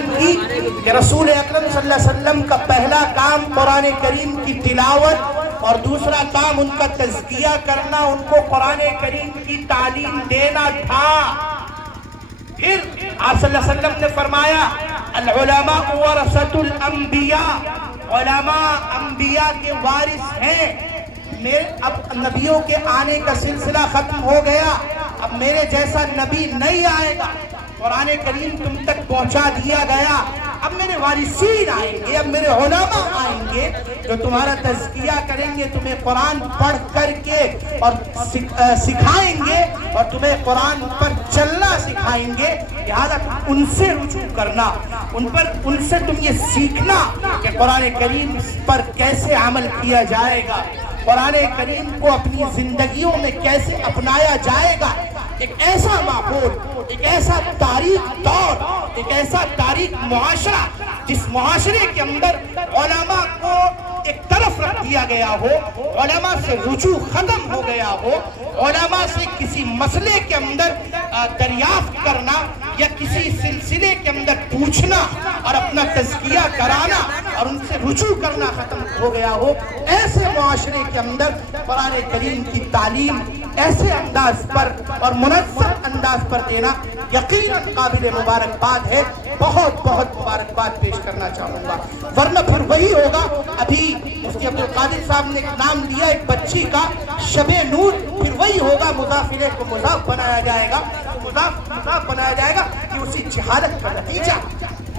بیان کی کہ رسول اکرم صلی اللہ علیہ وسلم کا پہلا کام قرآن کریم کی تلاوت اور دوسرا کام ان کا تزکیہ کرنا، ان کو قرآن کریم کی تعلیم دینا تھا۔ پھر آپ صلی اللہ علیہ وسلم نے فرمایا العلماء ورثۃ الانبیاء، علماء انبیاء کے وارث ہیں۔ اب نبیوں کے آنے کا سلسلہ ختم ہو گیا، اب میرے جیسا نبی نہیں آئے گا، قرآن کریم تم تک پہنچا دیا گیا، اب میرے وارثین آئیں گے، اب میرے علماء آئیں گے جو تمہارا تزکیہ کریں گے، تمہیں قرآن پڑھ کر کے اور سکھائیں گے اور تمہیں قرآن پر چلنا سکھائیں گے۔ لہذا ان سے رجوع کرنا، ان سے تم یہ سیکھنا کہ قرآن کریم پر کیسے عمل کیا جائے گا، قرآن کریم کو اپنی زندگیوں میں کیسے اپنایا جائے گا۔ ایک ایسا ماحول، ایک ایسا تاریخ دور، ایک ایسا تاریخ معاشرہ جس معاشرے کے اندر علماء کو ایک طرف رکھ دیا گیا ہو، علماء سے رجوع ختم ہو گیا ہو، علماء سے کسی مسئلے کے اندر دریافت کرنا یا کسی سلسلے کے اندر پوچھنا اور اپنا تزکیہ کرانا اور ان سے رجوع کرنا ختم ہو گیا ہو، ایسے معاشرے کے اندر قرآن کریم کی تعلیم ایسے انداز پر اور منظم انداز پر دینا یقیناً قابل مبارکباد ہے۔ بہت بہت مبارکباد پیش کرنا چاہوں گا، ورنہ پھر وہی ہوگا۔ ابھی مفتی عبدالقادر صاحب نے ایک نام لیا ایک بچی کا، شب نور، پھر وہی ہوگا، مضاف الیہ کو مضاف بنایا جائے گا، مضاف بنایا جائے گا کہ اسی جہالت کا نتیجہ۔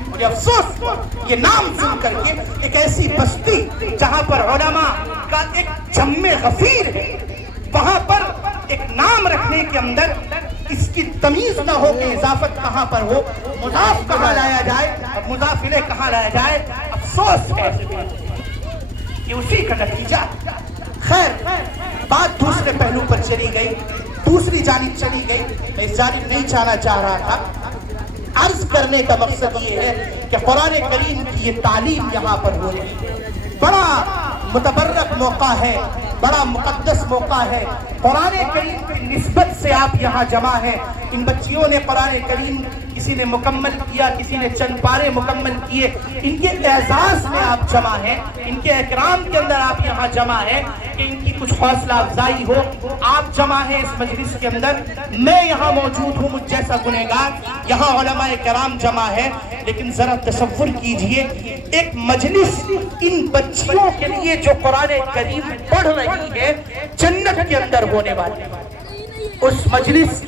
مجھے افسوس یہ نام سن کر کے ایک ایسی بستی جہاں پر علماء کا ایک جم غفیر ہے، وہاں پر ایک نام رکھنے کے اندر اس کی تمیز نہ ہو کہ اضافت کہاں پر ہو، مضاف کہاں لایا جائے اور مضاف الیہ کہاں لایا جائے۔ افسوس ہے کہ اسی کا نتیجہ۔ خیر، بات دوسرے پہلو پر چلی گئی، دوسری جانب چلی گئی، میں اس جانب نہیں جانا چاہ رہا تھا۔ عرض کرنے کا مقصد یہ ہے کہ قرآن کریم کی یہ تعلیم یہاں پر ہو رہی ہے، بڑا متبرک موقع ہے، بڑا مقدس موقع ہے۔ قرآن کریم کی نسبت سے آپ یہاں جمع ہیں۔ ان بچیوں نے قرآن کریم کسی نے مکمل کیا، کسی نے چند پارے مکمل کیے، ان کے اعزاز میں آپ جمع ہیں، ان کے اکرام کے اندر آپ یہاں جمع ہیں کہ ان کی کچھ حوصلہ افزائی ہو۔ آپ جمع ہیں اس مجلس کے اندر، میں یہاں موجود ہوں مجھ جیسا گنہگار، یہاں علماء کرام جمع ہے، لیکن ذرا تصور کیجئے ایک مجلس ان بچیوں کے لیے جو قرآن کریم پڑھ رہی ہے جنت کے اندر ہونے والی، اس مجلس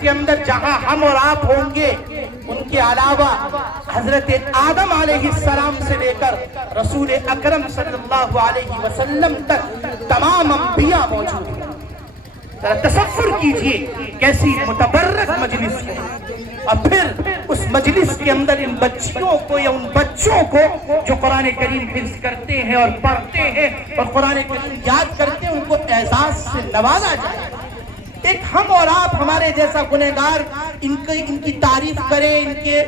کے اندر جہاں ہم اور آپ ہوں گے، ان کے علاوہ حضرت آدم علیہ السلام سے لے کر رسول اکرم صلی اللہ علیہ وسلم تک تمام انبیاء موجود ہیں۔ ذرا تصور کیجئے کیسی متبرک مجلس ہے، اور پھر اس مجلس کے اندر ان بچیوں کو یا ان بچوں کو جو قرآن کریم حفظ کرتے ہیں اور پڑھتے ہیں اور قرآن کریم یاد کرتے ہیں، ان کو اعزاز سے نوازا جائے۔ ایک ہم اور آپ ہمارے جیسا گنہگار ان کی تعریف کریں،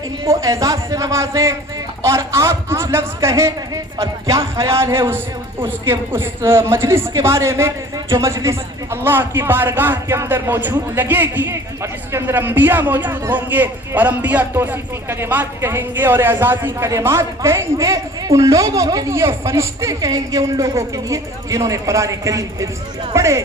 ان کو اعزاز سے نوازیں، اور آپ کچھ لفظ کہیں، اور کیا خیال ہے اس مجلس کے بارے میں جو مجلس اللہ کی بارگاہ کے اندر موجود لگے گی اور جس کے اندر انبیاء موجود ہوں گے اور انبیاء توصیفی کلمات کہیں گے اور اعزازی کلمات کہیں گے ان لوگوں کے لیے، اور فرشتے کہیں گے ان لوگوں کے لیے جنہوں نے قرآن کریم حفظ کیا۔ بڑے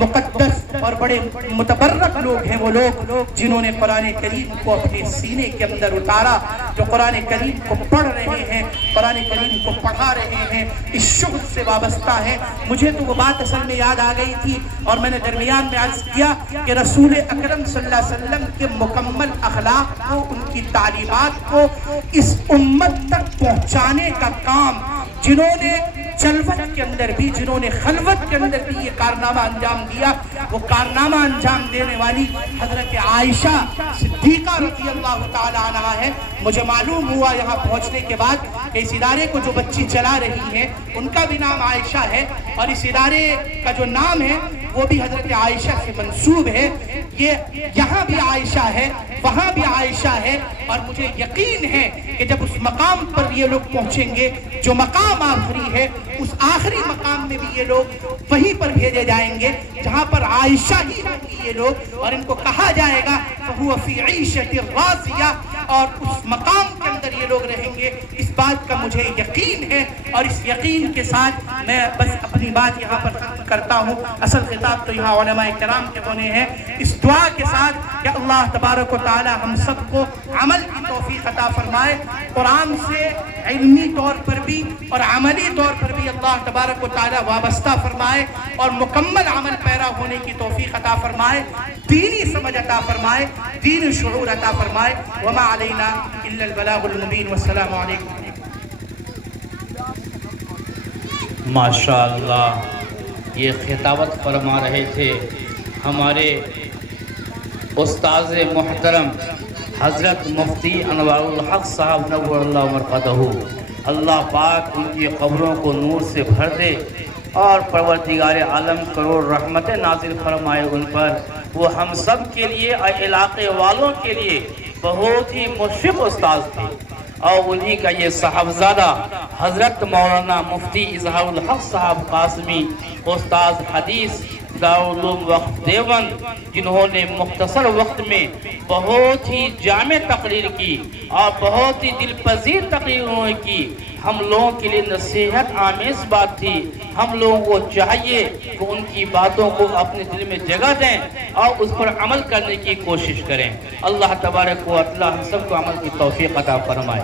مقدس اور بڑے متبرک لوگ ہیں وہ لوگ جنہوں نے قرآن کریم کو اپنے سینے کے اندر اتارا، جو قرآن کریم کو پڑھ رہے ہیں، قرآن کریم کو پڑھا رہے ہیں، اس شغل سے وابستہ ہیں۔ مجھے تو وہ بات اصل میں یاد آ گئی تھی اور میں نے درمیان میں عرض کیا کہ رسول اکرم صلی اللہ علیہ وسلم کے مکمل اخلاق کو، ان کی تعلیمات کو اس امت تک پہنچانے کا کام جنہوں نے جلوت کے اندر بھی، جنہوں نے خلوت کے اندر بھی یہ کارنامہ انجام دیا، وہ کارنامہ انجام دینے والی حضرت عائشہ صدیقہ رضی اللہ تعالیٰ عنہ ہے۔ مجھے معلوم ہوا یہاں پہنچنے کے بعد کہ اس ادارے کو جو بچی چلا رہی ہیں ان کا بھی نام عائشہ ہے، اور اس ادارے کا جو نام ہے وہ بھی حضرت عائشہ سے منسوب ہے۔ یہ یہاں بھی عائشہ ہے، وہاں بھی عائشہ ہے، اور مجھے یقین ہے کہ جب اس مقام پر یہ لوگ پہنچیں گے جو مقام آخری ہے، اس آخری مقام میں بھی یہ لوگ وہیں پر بھیجے جائیں گے جہاں پر عائشہ ہی ہوں گی یہ لوگ، اور ان کو کہا جائے گا فَهُوَ فِي عِيشَةٍ رَاضِيَةٍ، اور اس مقام کے اندر یہ لوگ رہیں گے۔ اس بات کا مجھے یقین ہے، اور اس یقین کے ساتھ میں بس اپنی بات یہاں پر ختم کرتا ہوں۔ اصل خطاب تو یہاں علماء کرام کے ہونے ہیں، اس دعا کے ساتھ کہ اللہ تبارک و تعالی ہم سب کو عمل کی توفیق عطا فرمائے، قرآن سے علمی طور پر بھی اور عملی طور پر بھی اللہ تبارک و تعالی وابستہ فرمائے، اور مکمل عمل پیرا ہونے کی توفیق عطا فرمائے، دینی سمجھ عطا فرمائے، دین شعور عطا فرمائے۔ وما علینا الا البلاغ المبین، والسلام علیکم۔ ماشاءاللہ، یہ خطابت فرما رہے تھے ہمارے استاذ محترم حضرت مفتی انوار الحق صاحب نور اللہ مرقدہ۔ اللہ پاک ان کی قبروں کو نور سے بھر دے اور پروردگار عالم کروڑ رحمت نازل فرمائے ان پر۔ وہ ہم سب کے لیے اور علاقے والوں کے لیے بہت ہی مشفق استاذ تھے، اور انہی کا یہ صاحبزادہ حضرت مولانا مفتی اظہار الحق صاحب قاسمی، استاذ حدیث دارالعلوم وقف دیوبند، جنہوں نے مختصر وقت میں بہت ہی جامع تقریر کی اور بہت ہی دل پذیر تقریر انہوں نے کی۔ ہم لوگوں کے لیے نصیحت آمیز بات تھی، ہم لوگوں کو چاہیے کہ ان کی باتوں کو اپنے دل میں جگہ دیں اور اس پر عمل کرنے کی کوشش کریں۔ اللہ تبارک و تعالی ہم سب کو عمل کی توفیق عطا فرمائے۔